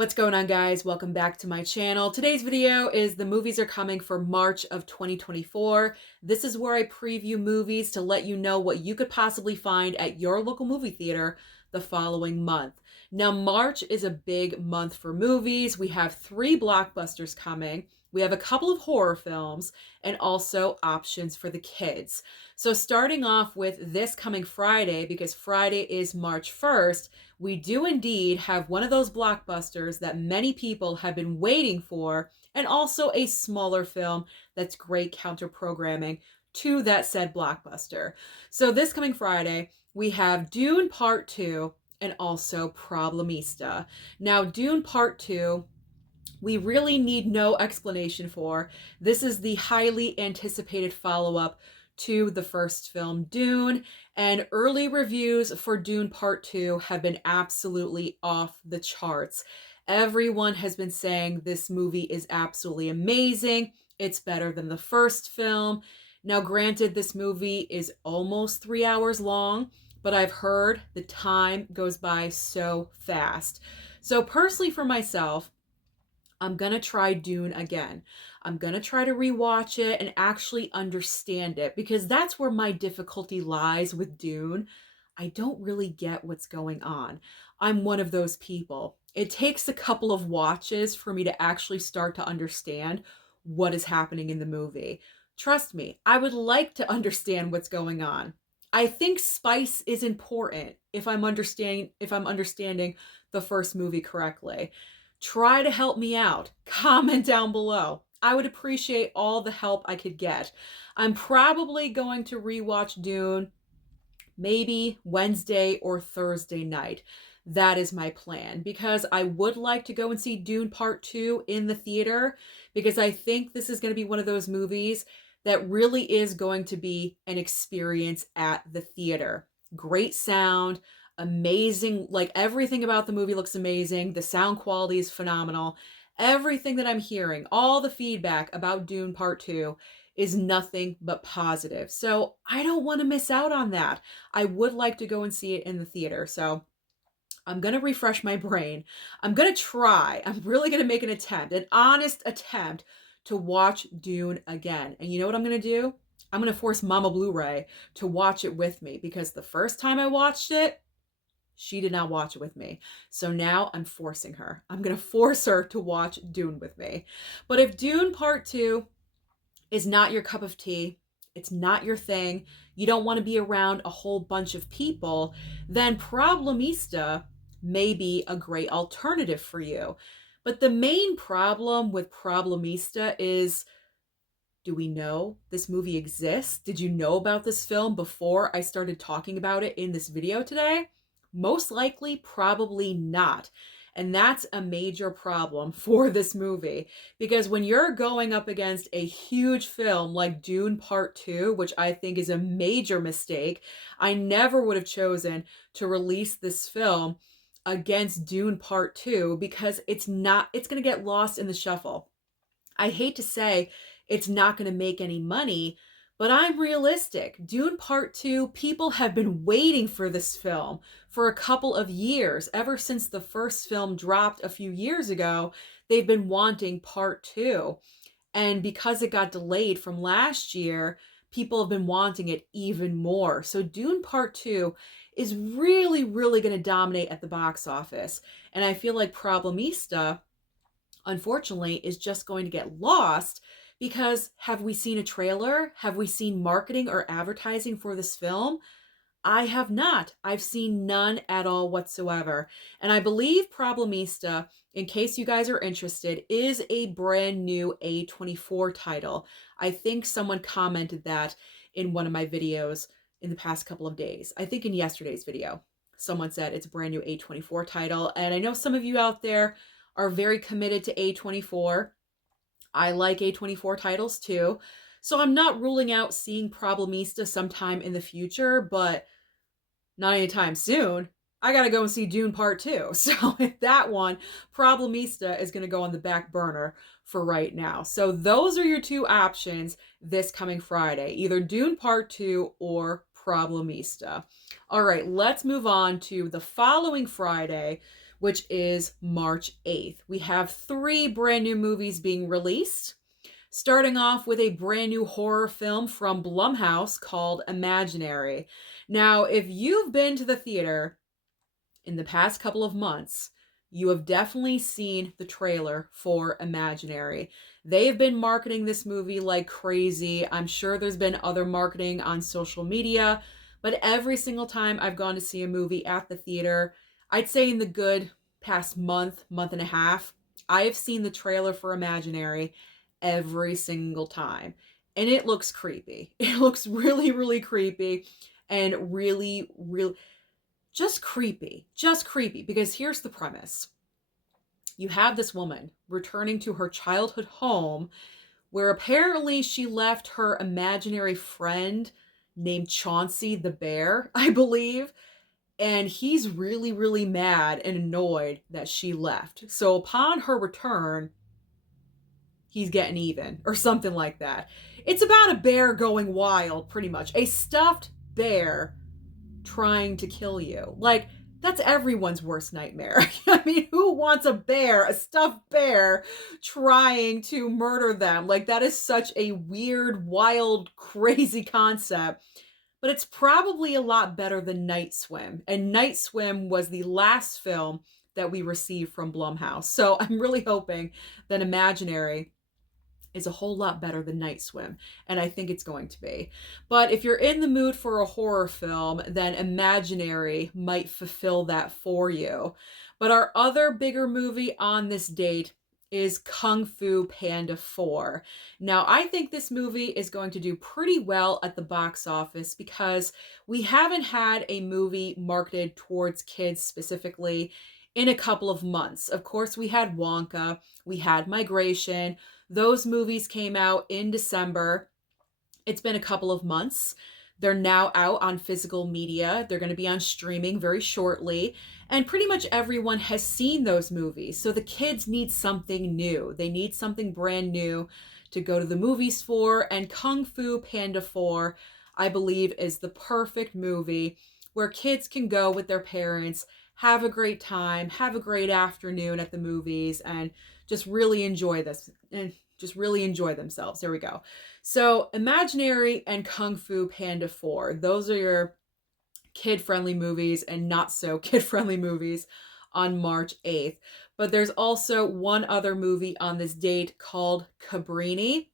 What's going on, guys? Welcome back to my channel. Today's video is the movies are coming for March of 2024. This is where I preview movies to let you know what you could possibly find at your local movie theater the following month. Now, March is a big month for movies. We have 3 blockbusters coming. We have a couple of horror films and also options for the kids. So starting off with this coming Friday, because Friday is March 1st, we do indeed have one of those blockbusters that many people have been waiting for, and also a smaller film that's great counter programming to that said blockbuster. So this coming Friday, we have Dune Part 2 and also Problemista. Now, Dune Part 2, we really need no explanation for. This is the highly anticipated follow-up to the first film, Dune, and early reviews for Dune Part 2 have been absolutely off the charts. Everyone has been saying this movie is absolutely amazing. It's better than the first film. Now, granted, this movie is almost 3 hours long, but I've heard the time goes by so fast. So personally for myself, I'm going to try Dune again. I'm going to try to rewatch it and actually understand it, because that's where my difficulty lies with Dune. I don't really get what's going on. I'm one of those people. It takes a couple of watches for me to actually start to understand what is happening in the movie. Trust me, I would like to understand what's going on. I think spice is important if I'm understanding the first movie correctly. Try to help me out. Comment down below. I would appreciate all the help I could get. I'm probably going to rewatch Dune maybe Wednesday or Thursday night. That is my plan, because I would like to go and see Dune Part 2 in the theater, because I think this is going to be one of those movies that really is going to be an experience at the theater. Great sound, amazing, like everything about the movie looks amazing. The sound quality is phenomenal. Everything that I'm hearing, all the feedback about Dune Part 2 is nothing but positive. So I don't want to miss out on that. I would like to go and see it in the theater. So I'm going to refresh my brain. I'm going to try. I'm really going to make an attempt, an honest attempt to watch Dune again. And you know what I'm going to do? I'm going to force Mama Blu-ray to watch it with me, because the first time I watched it, she did not watch it with me. So now I'm forcing her. I'm going to force her to watch Dune with me. But if Dune Part 2 is not your cup of tea, it's not your thing, you don't want to be around a whole bunch of people, then Problemista may be a great alternative for you. But the main problem with Problemista is, do we know this movie exists? Did you know about this film before I started talking about it in this video today? Most likely, probably not. And that's a major problem for this movie, because when you're going up against a huge film like Dune Part 2, which I think is a major mistake, I never would have chosen to release this film against Dune Part 2, because it's going to get lost in the shuffle. I hate to say it's not going to make any money, but I'm realistic. Dune Part 2, people have been waiting for this film for a couple of years. Ever since the first film dropped a few years ago, they've been wanting Part 2. And because it got delayed from last year, people have been wanting it even more. So Dune Part 2 is really, really going to dominate at the box office. And I feel like Problemista, unfortunately, is just going to get lost, because have we seen a trailer? Have we seen marketing or advertising for this film? I have not. I've seen none at all whatsoever. And I believe Problemista, in case you guys are interested, is a brand new A24 title. I think someone commented that in one of my videos in the past couple of days. I think in yesterday's video, someone said it's a brand new A24 title. And I know some of you out there are very committed to A24. I like A24 titles too. So I'm not ruling out seeing Problemista sometime in the future, but not anytime soon. I gotta go and see Dune Part 2. So that one, Problemista, is gonna go on the back burner for right now. So those are your 2 options this coming Friday, either Dune Part 2 or Problemista. All right, let's move on to the following Friday, which is March 8th. We have 3 brand new movies being released, starting off with a brand new horror film from Blumhouse called Imaginary. Now, if you've been to the theater in the past couple of months, you have definitely seen the trailer for Imaginary. They have been marketing this movie like crazy. I'm sure there's been other marketing on social media, but every single time I've gone to see a movie at the theater, I'd say in the good past month, month and a half, I have seen the trailer for Imaginary every single time. And it looks creepy. It looks really, really creepy and really, really just creepy. Just creepy. Because here's the premise: you have this woman returning to her childhood home where apparently she left her imaginary friend named Chauncey the bear, I believe. And he's really, really mad and annoyed that she left. So upon her return, he's getting even or something like that. It's about a bear going wild, pretty much. A stuffed bear trying to kill you. Like, that's everyone's worst nightmare. I mean, who wants a bear, a stuffed bear, trying to murder them? Like, that is such a weird, wild, crazy concept. But it's probably a lot better than Night Swim. And Night Swim was the last film that we received from Blumhouse. So I'm really hoping that Imaginary is a whole lot better than Night Swim, and I think it's going to be. But if you're in the mood for a horror film, then Imaginary might fulfill that for you. But our other bigger movie on this date is Kung Fu Panda 4. Now, I think this movie is going to do pretty well at the box office because we haven't had a movie marketed towards kids specifically in a couple of months. Of course, we had Wonka, we had Migration. Those movies came out in December. It's been a couple of months. They're now out on physical media. They're going to be on streaming very shortly. And pretty much everyone has seen those movies. So the kids need something new. They need something brand new to go to the movies for. And Kung Fu Panda 4, I believe, is the perfect movie where kids can go with their parents, have a great time, have a great afternoon at the movies, and just really enjoy this and just really enjoy themselves. There we go. So Imaginary and Kung Fu Panda 4, those are your kid-friendly movies and not so kid-friendly movies on March 8th. But there's also one other movie on this date called Cabrini.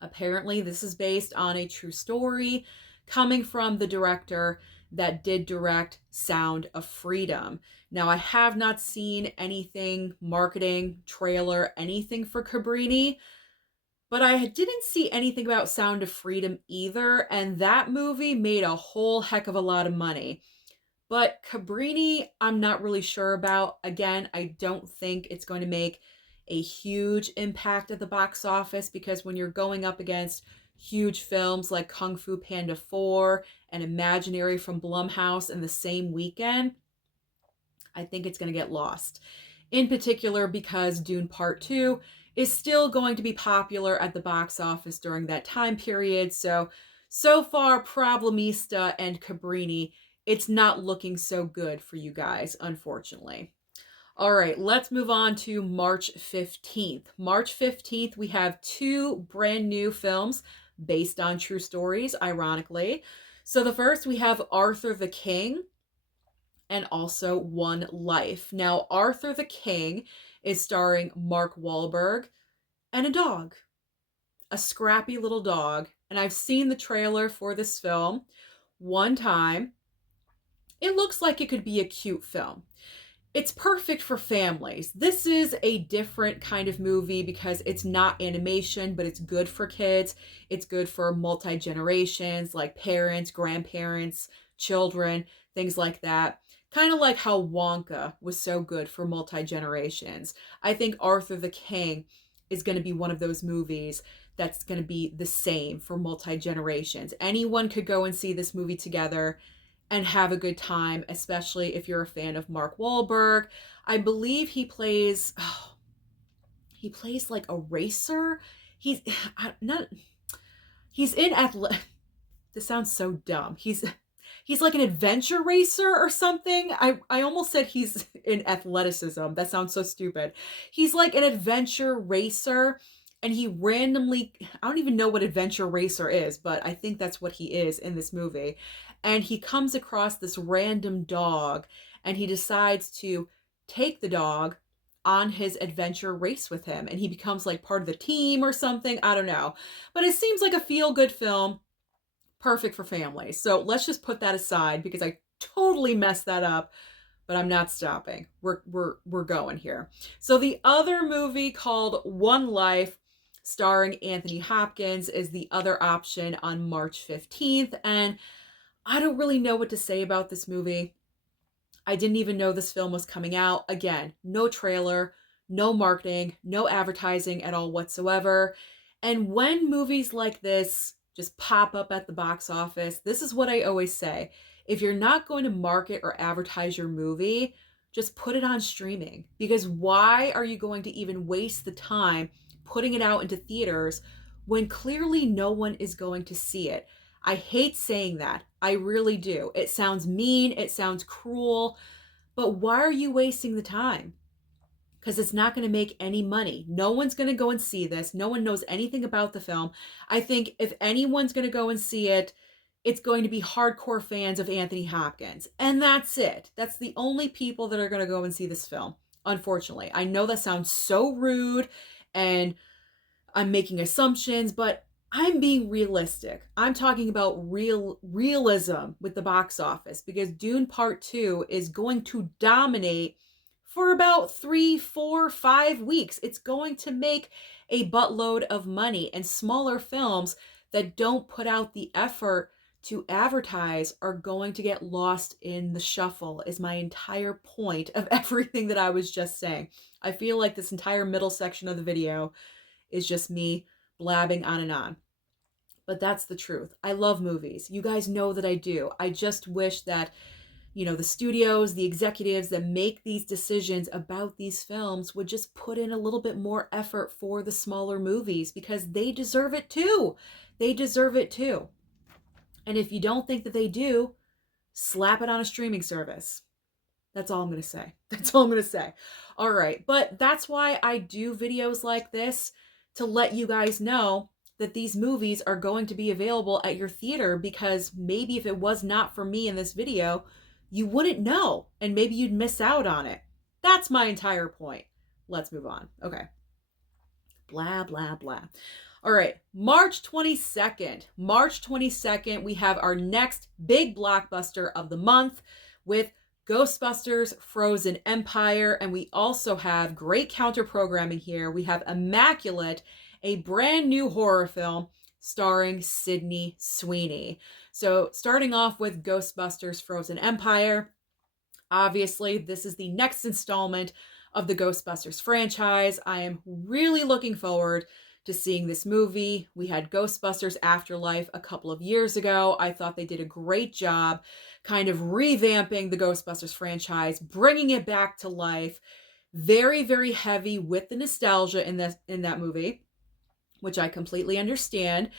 Apparently, this is based on a true story coming from the director that did direct Sound of Freedom. Now, I have not seen anything, marketing, trailer, anything for Cabrini, but I didn't see anything about Sound of Freedom either, and that movie made a whole heck of a lot of money. But Cabrini, I'm not really sure about. Again, I don't think it's going to make a huge impact at the box office because when you're going up against huge films like Kung Fu Panda 4 and Imaginary from Blumhouse in the same weekend, I think it's going to get lost. In particular because Dune Part 2 is still going to be popular at the box office during that time period. So far, Problemista and Cabrini, it's not looking so good for you guys, unfortunately. All right, let's move on to March 15th. March 15th, we have 2 brand new films based on true stories, ironically. So the first, we have Arthur the King and also One Life. Now, Arthur the King is starring Mark Wahlberg and a dog, a scrappy little dog. And I've seen the trailer for this film one time. It looks like it could be a cute film. It's perfect for families. This is a different kind of movie because it's not animation, but it's good for kids. It's good for multi-generations, like parents, grandparents, children, things like that. Kind of like how Wonka was so good for multi-generations. I think Arthur the King is going to be one of those movies that's going to be the same for multi-generations. Anyone could go and see this movie together and have a good time, especially if you're a fan of Mark Wahlberg. I believe he plays like a racer. He's not. He's in This sounds so dumb. He's like an adventure racer or something. I almost said he's in athleticism. That sounds so stupid. He's like an adventure racer, and he randomly, I don't even know what adventure racer is, but I think that's what he is in this movie. And he comes across this random dog, and he decides to take the dog on his adventure race with him, and he becomes like part of the team or something. I don't know. But it seems like a feel-good film, perfect for families. So let's just put that aside because I totally messed that up, but I'm not stopping. We're going here. So the other movie called One Life, starring Anthony Hopkins, is the other option on March 15th, and I don't really know what to say about this movie. I didn't even know this film was coming out. Again, no trailer, no marketing, no advertising at all whatsoever. And when movies like this just pop up at the box office, this is what I always say. If you're not going to market or advertise your movie, just put it on streaming. Because why are you going to even waste the time putting it out into theaters when clearly no one is going to see it? I hate saying that. I really do. It sounds mean, it sounds cruel, but why are you wasting the time? Because it's not going to make any money. No one's going to go and see this. No one knows anything about the film. I think if anyone's going to go and see it, it's going to be hardcore fans of Anthony Hopkins. And that's it. That's the only people that are going to go and see this film, unfortunately. I know that sounds so rude and I'm making assumptions, but I'm being realistic. I'm talking about realism with the box office, because Dune Part 2 is going to dominate for about 3, 4, 5 weeks. It's going to make a buttload of money, and smaller films that don't put out the effort to advertise are going to get lost in the shuffle, is my entire point of everything that I was just saying. I feel like this entire middle section of the video is just me blabbing on and on. But that's the truth. I love movies. You guys know that I do. I just wish that, the studios, the executives that make these decisions about these films would just put in a little bit more effort for the smaller movies, because they deserve it too. They deserve it too. And if you don't think that they do, slap it on a streaming service. That's all I'm going to say. That's all I'm going to say. All right. But that's why I do videos like this, to let you guys know that these movies are going to be available at your theater, because maybe if it was not for me in this video, you wouldn't know, and maybe you'd miss out on it. That's my entire point. Let's move on. Okay. Blah, blah, blah. All right. March 22nd. March 22nd, we have our next big blockbuster of the month with Ghostbusters Frozen Empire. And we also have great counter programming here. We have Immaculate, a brand new horror film starring Sydney Sweeney. So starting off with Ghostbusters Frozen Empire, obviously this is the next installment of the Ghostbusters franchise. I am really looking forward to seeing this movie. We had Ghostbusters Afterlife a couple of years ago. I thought they did a great job kind of revamping the Ghostbusters franchise, bringing it back to life. Very, very heavy with the nostalgia in that movie, which I completely understand.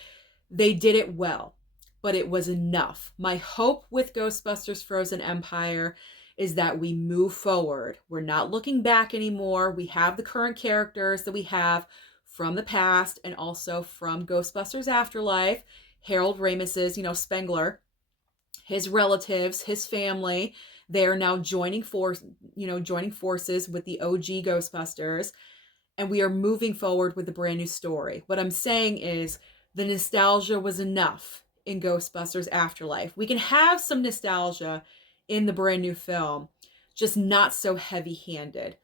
They did it well, but it was enough. My hope with Ghostbusters Frozen Empire is that we move forward. We're not looking back anymore. We have the current characters that we have from the past, and also from Ghostbusters Afterlife. Harold Ramis's, Spengler, his relatives, his family, they are now joining forces with the OG Ghostbusters, and we are moving forward with a brand new story. What I'm saying is the nostalgia was enough in Ghostbusters Afterlife. We can have some nostalgia in the brand new film, just not so heavy-handed.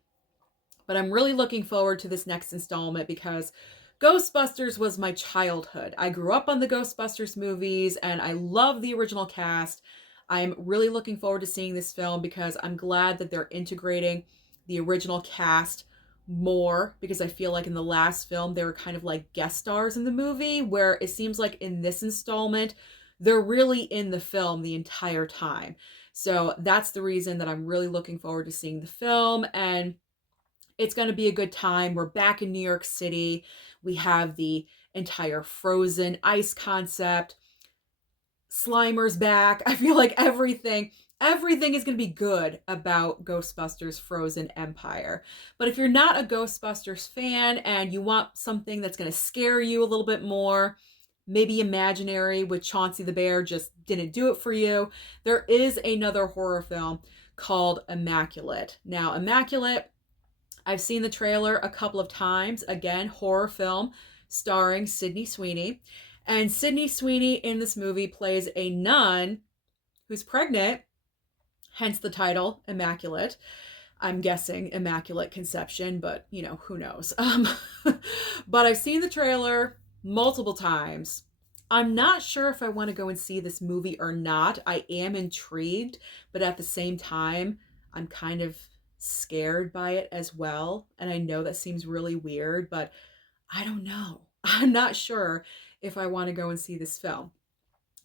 But I'm really looking forward to this next installment, because Ghostbusters was my childhood. I grew up on the Ghostbusters movies, and I love the original cast. I'm really looking forward to seeing this film, because I'm glad that they're integrating the original cast more, because I feel like in the last film they were kind of like guest stars in the movie, where it seems like in this installment they're really in the film the entire time. So that's the reason that I'm really looking forward to seeing the film, and it's going to be a good time. We're back in New York City. We have the entire frozen ice concept. Slimer's back. I feel like everything is going to be good about Ghostbusters Frozen Empire. But if you're not a Ghostbusters fan and you want something that's going to scare you a little bit more, maybe Imaginary with Chauncey the Bear just didn't do it for you, there is another horror film called Immaculate. Now, Immaculate, I've seen the trailer a couple of times. Again, horror film starring Sydney Sweeney. And Sydney Sweeney in this movie plays a nun who's pregnant, hence the title, Immaculate. I'm guessing Immaculate Conception, but who knows? But I've seen the trailer multiple times. I'm not sure if I want to go and see this movie or not. I am intrigued, but at the same time, I'm kind of scared by it as well. And I know that seems really weird, but I don't know. I'm not sure if I want to go and see this film.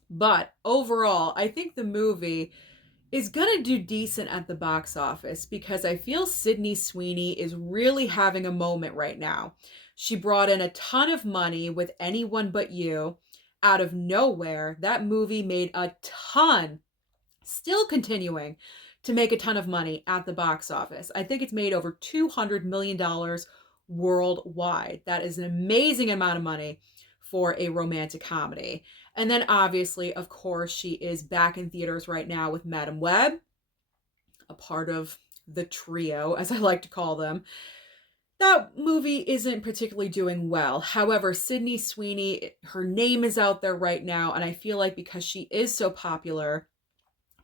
But overall, I think the movie is going to do decent at the box office because I feel Sydney Sweeney is really having a moment right now. She brought in a ton of money with Anyone But You. Out of nowhere, that movie made a ton, still continuing to make a ton of money at the box office. I think it's made over $200 million worldwide. That is an amazing amount of money for a romantic comedy. And then obviously, of course, she is back in theaters right now with Madam Web, a part of the trio, as I like to call them. That movie isn't particularly doing well. However, Sydney Sweeney, her name is out there right now, and I feel like because she is so popular,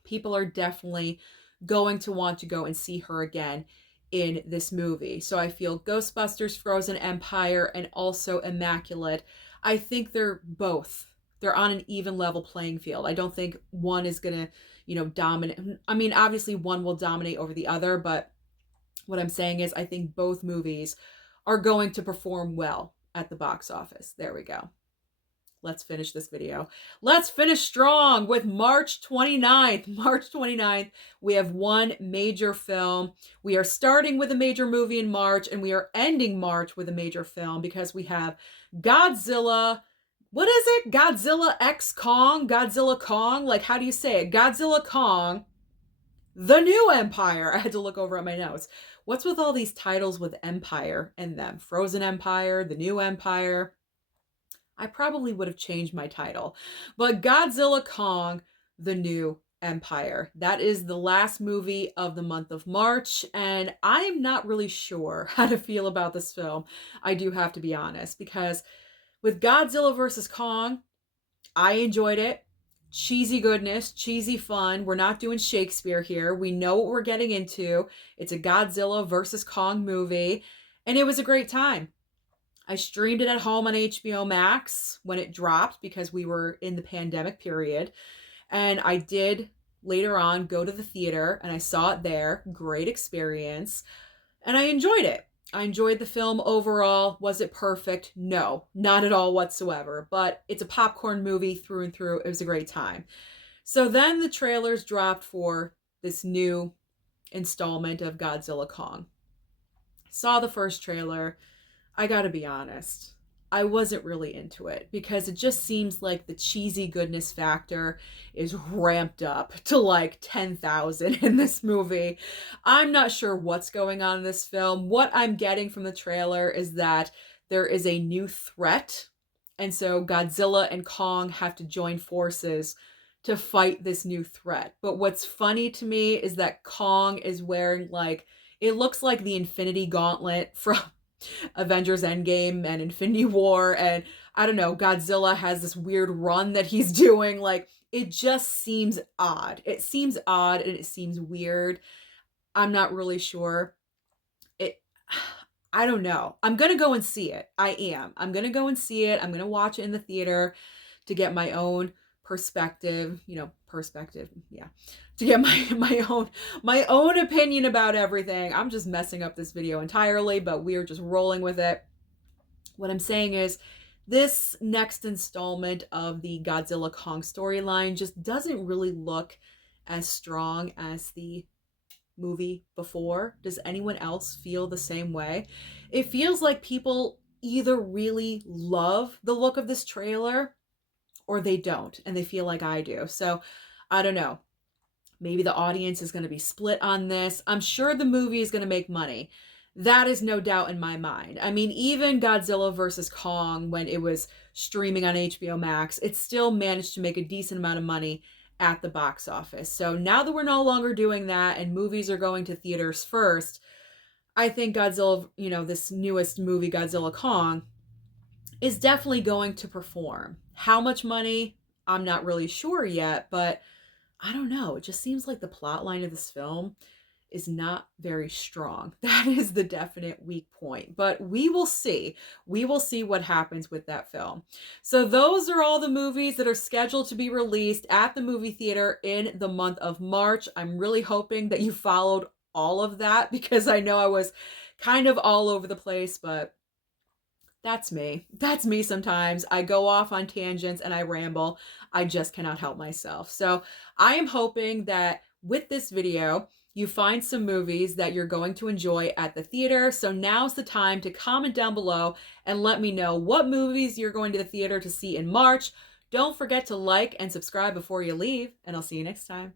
people are definitely going to want to go and see her again in this movie. So I feel Ghostbusters Frozen Empire and also Immaculate, I think they're on an even level playing field. I don't think one is going to, dominate. I mean, obviously one will dominate over the other, but what I'm saying is I think both movies are going to perform well at the box office. There we go. Let's finish this video. Let's finish strong with March 29th. March 29th, we have one major film. We are starting with a major movie in March, and we are ending March with a major film because we have Godzilla. What is it? Godzilla X Kong? Godzilla Kong? Like, how do you say it? Godzilla Kong, The New Empire. I had to look over at my notes. What's with all these titles with Empire in them? Frozen Empire, The New Empire. I probably would have changed my title. But Godzilla Kong, The New Empire. That is the last movie of the month of March, and I'm not really sure how to feel about this film. I do have to be honest, because with Godzilla vs. Kong, I enjoyed it. Cheesy goodness, cheesy fun. We're not doing Shakespeare here. We know what we're getting into. It's a Godzilla versus Kong movie, and it was a great time. I streamed it at home on HBO Max when it dropped because we were in the pandemic period. And I did later on go to the theater and I saw it there. Great experience. And I enjoyed it. I enjoyed the film overall. Was it perfect? No, not at all whatsoever. But it's a popcorn movie through and through. It was a great time. So then the trailers dropped for this new installment of Godzilla Kong. Saw the first trailer. I gotta be honest, I wasn't really into it because it just seems like the cheesy goodness factor is ramped up to like 10,000 in this movie. I'm not sure what's going on in this film. What I'm getting from the trailer is that there is a new threat, and so Godzilla and Kong have to join forces to fight this new threat. But what's funny to me is that Kong is wearing it looks like the Infinity Gauntlet from Avengers Endgame and Infinity War, and I don't know, Godzilla has this weird run that he's doing. It just seems odd. It seems odd and it seems weird. I'm not really sure. I don't know. I'm gonna go and see it. I'm gonna go and see it. I'm gonna watch it in the theater to get my own perspective, yeah, to get my own opinion about everything. I'm just messing up this video entirely, but we're just rolling with it. What I'm saying is this next installment of the Godzilla Kong storyline just doesn't really look as strong as the movie before. Does anyone else feel the same way? It feels like people either really love the look of this trailer or they don't and they feel like I do. So I don't know. Maybe the audience is going to be split on this. I'm sure the movie is going to make money. That is no doubt in my mind. I mean, even Godzilla versus Kong, when it was streaming on HBO Max, it still managed to make a decent amount of money at the box office. So now that we're no longer doing that and movies are going to theaters first, I think Godzilla, this newest movie, Godzilla Kong, is definitely going to perform. How much money? I'm not really sure yet, but I don't know. It just seems like the plot line of this film is not very strong. That is the definite weak point. But we will see. We will see what happens with that film. So those are all the movies that are scheduled to be released at the movie theater in the month of March. I'm really hoping that you followed all of that because I know I was kind of all over the place, but that's me. That's me sometimes. I go off on tangents and I ramble. I just cannot help myself. So I am hoping that with this video, you find some movies that you're going to enjoy at the theater. So now's the time to comment down below and let me know what movies you're going to the theater to see in March. Don't forget to like and subscribe before you leave, and I'll see you next time.